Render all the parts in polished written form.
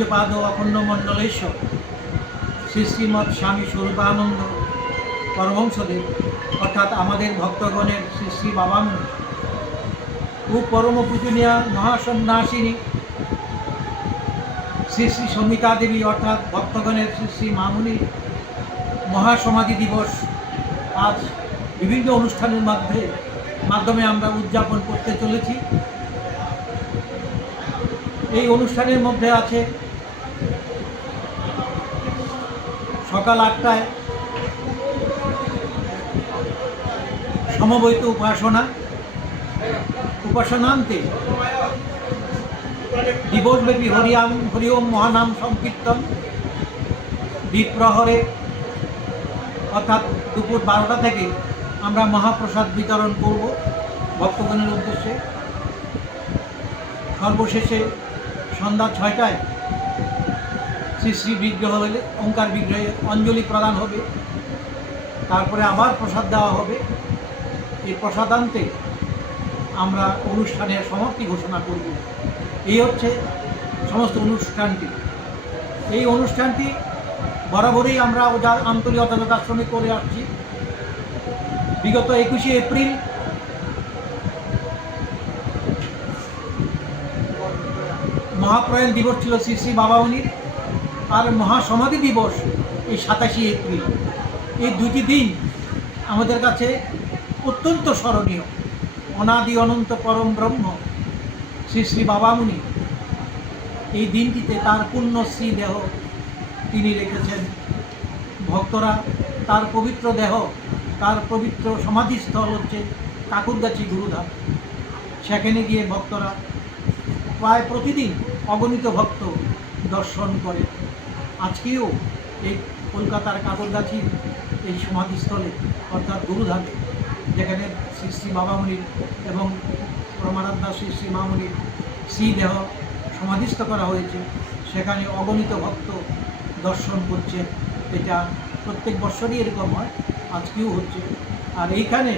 পূজ্যপাদ অখণ্ড মণ্ডলেশ্বর শ্রী শ্রীমৎ স্বামী স্বরূপানন্দ পরমহংসদেব অর্থাৎ আমাদের ভক্তগণের শ্রী শ্রী বাবামণি ও পরম পূজনীয়া মহাসন্ন্যাসিনী শ্রী শ্রী সমিতা দেবী অর্থাৎ ভক্তগণের শ্রী শ্রী মামুনির মহাসমাধি দিবস আজ বিভিন্ন অনুষ্ঠানের মাধ্যমে আমরা উদযাপন করতে চলেছি। এই অনুষ্ঠানের মধ্যে আছে সকাল 8টায় সমবেত উপাসনান্তে দিবসব্যাপী হরি ওম মহানাম সংকীর্তন, দ্বিপ্রহরে অর্থাৎ দুপুর 12টা থেকে আমরা মহাপ্রসাদ বিতরণ করব ভক্তগণের উদ্দেশ্যে। সর্বশেষে সন্ধ্যা 6টায় শ্রী শ্রী বিগ্রহ হলে ওঙ্কার বিগ্রহে অঞ্জলি প্রদান হবে, তারপরে আবার প্রসাদ দেওয়া হবে। এই প্রসাদান্তে আমরা অনুষ্ঠানের সমাপ্তি ঘোষণা করব। এই হচ্ছে সমস্ত অনুষ্ঠানটি। এই অনুষ্ঠানটি বরাবরই আমরা আন্তরিকতা যথাশ্রমে করে আসছি। বিগত 21শে এপ্রিল মহাপ্রয়াণ দিবস ছিল শ্রী শ্রী বাবামণির, আর মহাসমাধি দিবস এই 27শে এপ্রিল। এই দুটি দিন আমাদের কাছে অত্যন্ত স্মরণীয়। অনাদি অনন্ত পরম ব্রহ্ম শ্রী শ্রী বাবামণি এই দিনটিতে তার পুণ্যশ্রী দেহ তিনি রেখেছেন। ভক্তরা তার পবিত্র দেহ, তার পবিত্র সমাধিস্থল হচ্ছে কাকুরগাছি গুরুধাম। সেখানে গিয়ে ভক্তরা প্রায় প্রতিদিন অগণিত ভক্ত দর্শন করে। আজকেও এই কলকাতার কাকুরগাছির এই সমাধিস্থলে অর্থাৎ গুরুধামে, যেখানে শ্রী শ্রী বাবামণির এবং পরমারাধ্যা শ্রী শ্রী মামণির শ্রীদেহ সমাধিস্থ করা হয়েছে, সেখানে অগণিত ভক্ত দর্শন করছে। এটা প্রত্যেক বৎসরই এরকম হয়, আজকেও হচ্ছে। আর এইখানে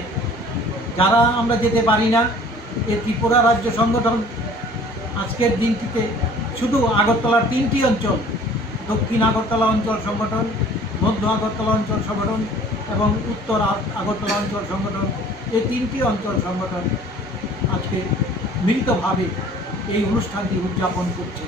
যারা আমরা যেতে পারি না, এই ত্রিপুরা রাজ্য সংগঠন আজকের দিনটিতে শুধু আগরতলার 3টি অঞ্চল, দক্ষিণ আগরতলা অঞ্চল সংগঠন, মধ্য আগরতলা অঞ্চল সংগঠন এবং উত্তর আগরতলা অঞ্চল সংগঠন, এই 3টি অঞ্চল সংগঠন আজকে মিলিতভাবে এই অনুষ্ঠানটি উদযাপন করছে।